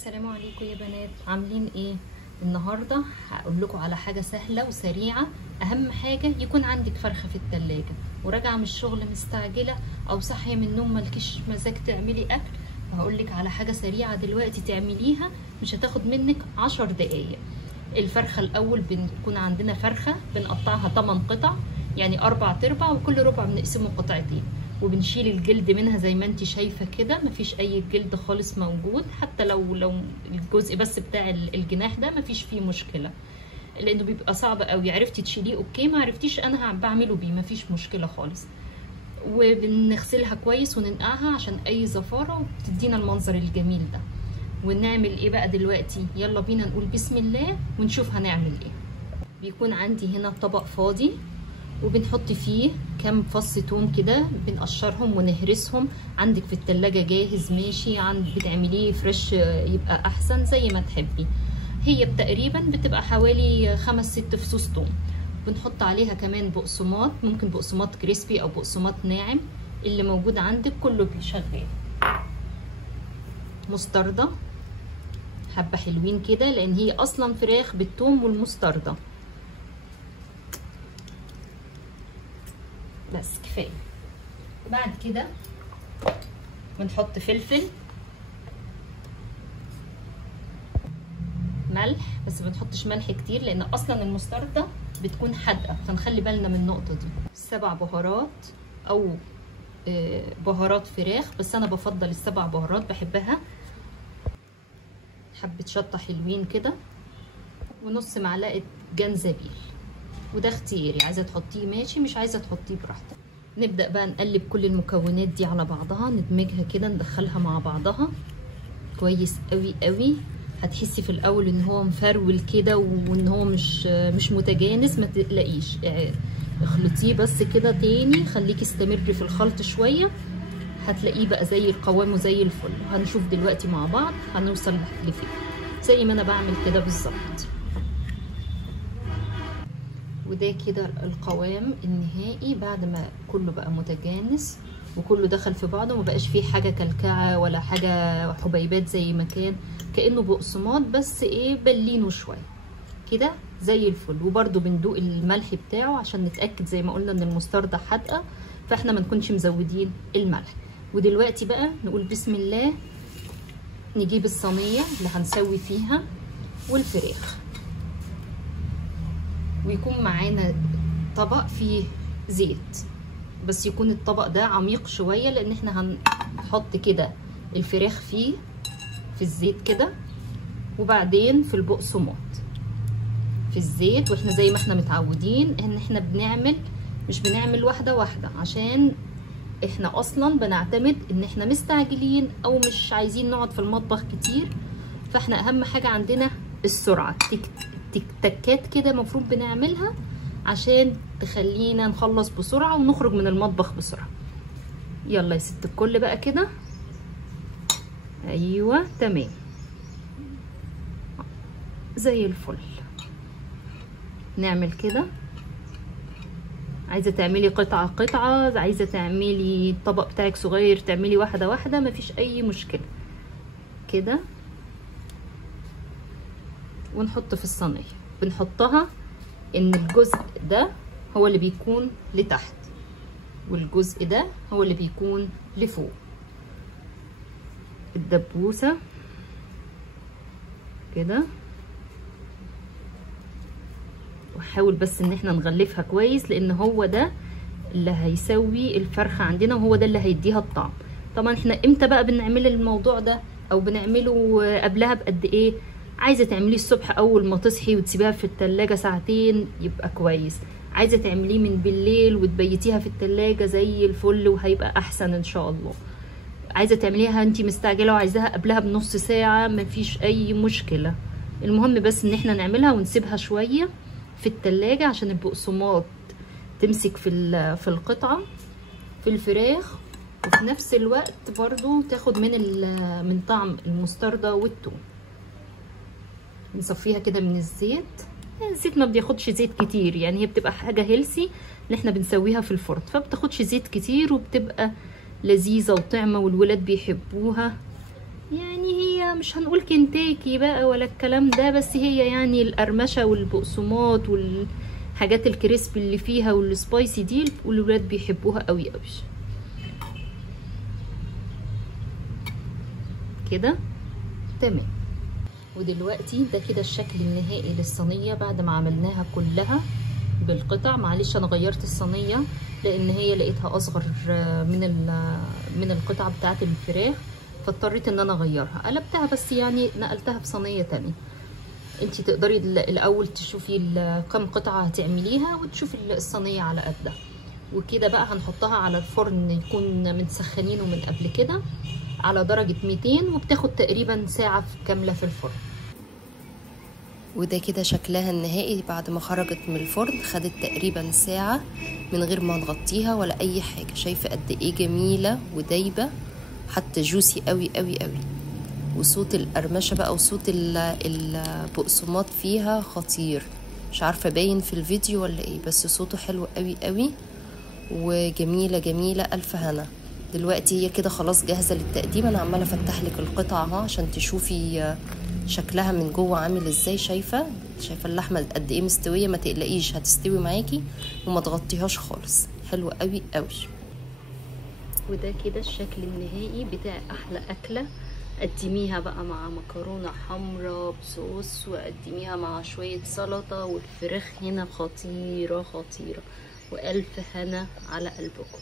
السلام عليكم يا بنات، عاملين ايه؟ النهارده هقول لكم على حاجه سهله وسريعه. اهم حاجه يكون عندك فرخه في التلاجة وراجعه من الشغل مستعجله او صاحيه من النوم مالكيش مزاج تعملي اكل. هقول لك على حاجه سريعه دلوقتي تعمليها، مش هتاخد منك 10 دقايق. الفرخه الاول بنكون عندنا فرخه بنقطعها 8 قطع، يعني 4 وكل ربع بنقسمه قطعتين، وبنشيل الجلد منها زي ما انت شايفه كده، مفيش اي جلد خالص موجود، حتى لو الجزء بس بتاع الجناح ده مفيش فيه مشكله، لانه بيبقى صعب قوي. عرفتي تشيليه اوكي، ما عرفتيش انا بعمله بيه مفيش مشكله خالص. وبنغسلها كويس وننقعها عشان اي زفاره، وبتدينا المنظر الجميل ده. ونعمل ايه بقى دلوقتي؟ يلا بينا نقول بسم الله ونشوف هنعمل ايه. بيكون عندي هنا طبق فاضي وبنحط فيه كام فص توم كده، بنقشرهم ونهرسهم. عندك في التلاجة جاهز ماشي، بتعمليه فريش يبقى احسن زي ما تحبي. هي تقريبا بتبقى حوالي 5-6 فصوص توم. بنحط عليها كمان بقسماط، ممكن بقسماط كريسبي او بقسماط ناعم، اللي موجود عندك كله شغال. مستردة حبة حلوين كده، لان هي اصلا فراخ بالثوم والمستردة. بس كفايه. بعد كده بنحط فلفل، ملح، بس ما بنحطش ملح كتير لان اصلا المستردة بتكون حادقه، فنخلي بالنا من النقطه دي. 7 بهارات او بهارات فراخ، بس انا بفضل ال7 بهارات بحبها. حبه شطه حلوين كده، ونص معلقه جنزبيل، وده اختياري، عايزه تحطيه ماشي، مش عايزه تحطيه براحتك. نبدا بقى نقلب كل المكونات دي على بعضها، ندمجها كده، ندخلها مع بعضها كويس قوي قوي. هتحسي في الاول ان هو مفرول كده وان هو مش متجانس، ما تقلقيش، اخلطيه بس كده تاني، خليكي استمري في الخلط شويه، هتلاقيه بقى زي القوام وزي الفل. هنشوف دلوقتي مع بعض هنوصل لفين، زي ما انا بعمل كده بالظبط. وده كده القوام النهائي بعد ما كله بقى متجانس وكله دخل في بعضه، ومبقاش فيه حاجه كلكعه ولا حاجه حبيبات زي ما كان، كانه بقسماط بس ايه بلينه شويه كده زي الفل. وبرده بندوق الملح بتاعه عشان نتاكد زي ما قلنا ان المستردة حادقه، فاحنا ما نكونش مزودين الملح. ودلوقتي بقى نقول بسم الله، نجيب الصينيه اللي هنسوي فيها والفراخ، ويكون معانا طبق فيه زيت، بس يكون الطبق ده عميق شويه لان احنا هنحط كده الفراخ فيه في الزيت كده، وبعدين في البقسماط في الزيت. واحنا زي ما احنا متعودين ان احنا مش بنعمل واحده واحده، عشان احنا اصلا بنعتمد ان احنا مستعجلين او مش عايزين نقعد في المطبخ كتير، فاحنا اهم حاجه عندنا السرعه. تكات كده مفروض بنعملها عشان تخلينا نخلص بسرعه ونخرج من المطبخ بسرعه. يلا يا ست الكل بقى كده، ايوه تمام زي الفل. نعمل كده، عايزه تعملي قطعه قطعه، عايزه تعملي الطبق بتاعك صغير تعملي واحده واحده، مفيش اي مشكله كده. ونحط في الصينيه، بنحطها ان الجزء ده هو اللي بيكون لتحت والجزء ده هو اللي بيكون لفوق. الدبوسه كده، وحاول بس ان احنا نغلفها كويس لان هو ده اللي هيسوي الفرخه عندنا، وهو ده اللي هيديها الطعم. طبعا احنا امتى بقى بنعمل الموضوع ده او بنعمله قبلها بقد ايه؟ عايزه تعمليه الصبح اول ما تصحي وتسيبيها في التلاجة ساعتين يبقى كويس، عايزه تعمليه من بالليل وتبيتيها في التلاجة زي الفل وهيبقى احسن ان شاء الله. عايزه تعمليها انتي مستعجله وعايزاها قبلها بنص ساعه، مفيش اي مشكله. المهم بس ان احنا نعملها ونسيبها شويه في التلاجة عشان البقسماط تمسك في القطعه في الفراخ، وفي نفس الوقت برضو تاخد من طعم المستردة والثوم. نصفيها كده من الزيت. الزيت ما بياخدش زيت كتير، يعني هي بتبقى حاجه هيلسي اللي احنا بنسويها في الفرن، فبتاخدش زيت كتير وبتبقى لذيذه وطعمه والولاد بيحبوها. يعني هي هي مش هنقول كنتاكي بقى ولا الكلام ده، بس هي يعني القرمشه والبقسماط والحاجات الكريسبي اللي فيها والسبايسي دي والولاد بيحبوها قوي قوي. كده تمام. ودلوقتي ده كده الشكل النهائي للصينيه بعد ما عملناها كلها بالقطع. معلش انا غيرت الصينيه لان هي لقيتها اصغر من القطعه بتاعه الفراخ، فاضطريت ان انا اغيرها، قلبتها بس يعني نقلتها في صينيه تانية. انتي تقدري الاول تشوفي كم قطعه هتعمليها وتشوفي الصينيه على قدها. وكده بقى هنحطها على الفرن يكون متسخنينه من قبل كده على درجه 200، وبتاخد تقريبا ساعه كامله في الفرن. وده كده شكلها النهائي بعد ما خرجت من الفرن. خدت تقريبا ساعة من غير ما نغطيها ولا اي حاجة. شايفة قد ايه جميلة ودايبة، حتى جوسي قوي قوي قوي. وصوت القرمشة بقى وصوت البقسماط فيها خطير. مش عارفة باين في الفيديو ولا ايه، بس صوته حلو قوي قوي وجميلة جميلة. الف هنا. دلوقتي هي كده خلاص جاهزة للتقديم. انا عمالة افتح لك القطعة اهو عشان تشوفي شكلها من جوه عامل ازاي. شايفه اللحمه قد ايه مستويه. ما تقلقيش هتستوي معاكي وما تغطيهاش خالص. حلوه قوي قوي. وده كده الشكل النهائي بتاع احلى اكله. قدميها بقى مع مكرونه حمراء بصوص، وقدميها مع شويه سلطه، والفراخ هنا خطيره خطيره. والف هنا على قلبكم.